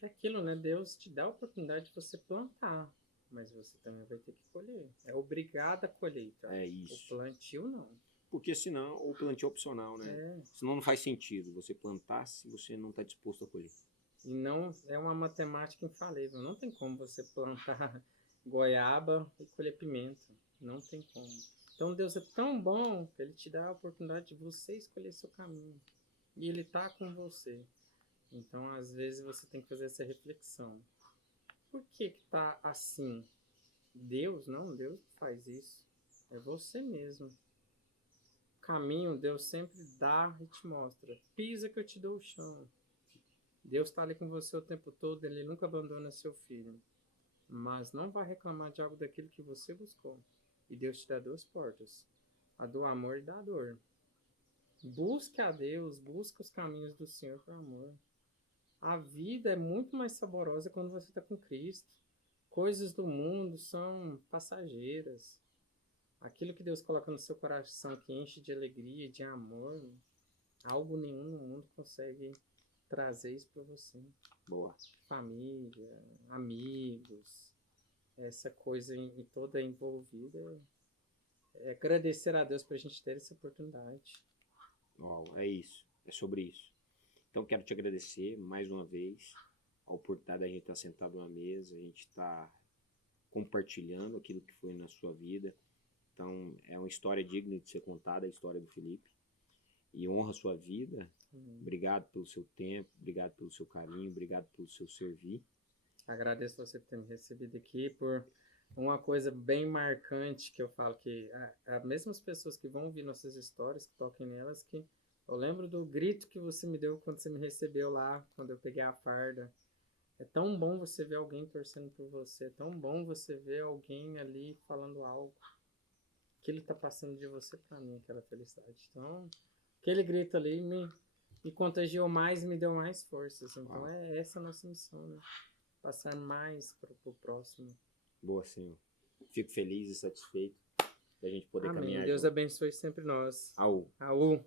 É aquilo, né? Deus te dá a oportunidade de você plantar, mas você também vai ter que colher. É obrigado a colheita. É isso. O plantio, não. Porque senão, o plantio é opcional, né? É. Senão não faz sentido você plantar se você não está disposto a colher. E não é uma matemática infalível. Não tem como você plantar goiaba e colher pimenta. Não tem como. Então Deus é tão bom que Ele te dá a oportunidade de você escolher seu caminho. E Ele tá com você. Então, às vezes, você tem que fazer essa reflexão. Por que que tá assim? Deus? Não, Deus não faz isso. É você mesmo. O caminho, Deus sempre dá e te mostra. Pisa que eu te dou o chão. Deus está ali com você o tempo todo, Ele nunca abandona seu filho. Mas não vai reclamar de algo daquilo que você buscou. E Deus te dá duas portas. A do amor e da dor. Busque a Deus, busque os caminhos do Senhor por amor. A vida é muito mais saborosa quando você está com Cristo. Coisas do mundo são passageiras. Aquilo que Deus coloca no seu coração que enche de alegria, de amor, algo nenhum no mundo consegue trazer isso para você. Boa. Família, amigos, essa coisa toda envolvida. É agradecer a Deus para a gente ter essa oportunidade. Uau, é isso. É sobre isso. Então, quero te agradecer mais uma vez a oportunidade de a gente estar sentado na mesa, a gente estar compartilhando aquilo que foi na sua vida. Então, é uma história digna de ser contada, a história do Felipe. E honra a sua vida. Obrigado pelo seu tempo, obrigado pelo seu carinho, obrigado pelo seu servir. Agradeço você por ter me recebido aqui, por uma coisa bem marcante que eu falo que as mesmas pessoas que vão ouvir nossas histórias, que toquem nelas, que eu lembro do grito que você me deu quando você me recebeu lá, quando eu peguei a farda. É tão bom você ver alguém torcendo por você, é tão bom você ver alguém ali falando algo que ele tá passando de você para mim, aquela felicidade. Então, aquele grito ali me contagiou mais e me deu mais forças. Então, é essa a nossa missão, né? Passar mais para o próximo. Boa, Senhor. Fico feliz e satisfeito da gente poder Amém. caminhar Deus junto. abençoe sempre nós. Au. Au.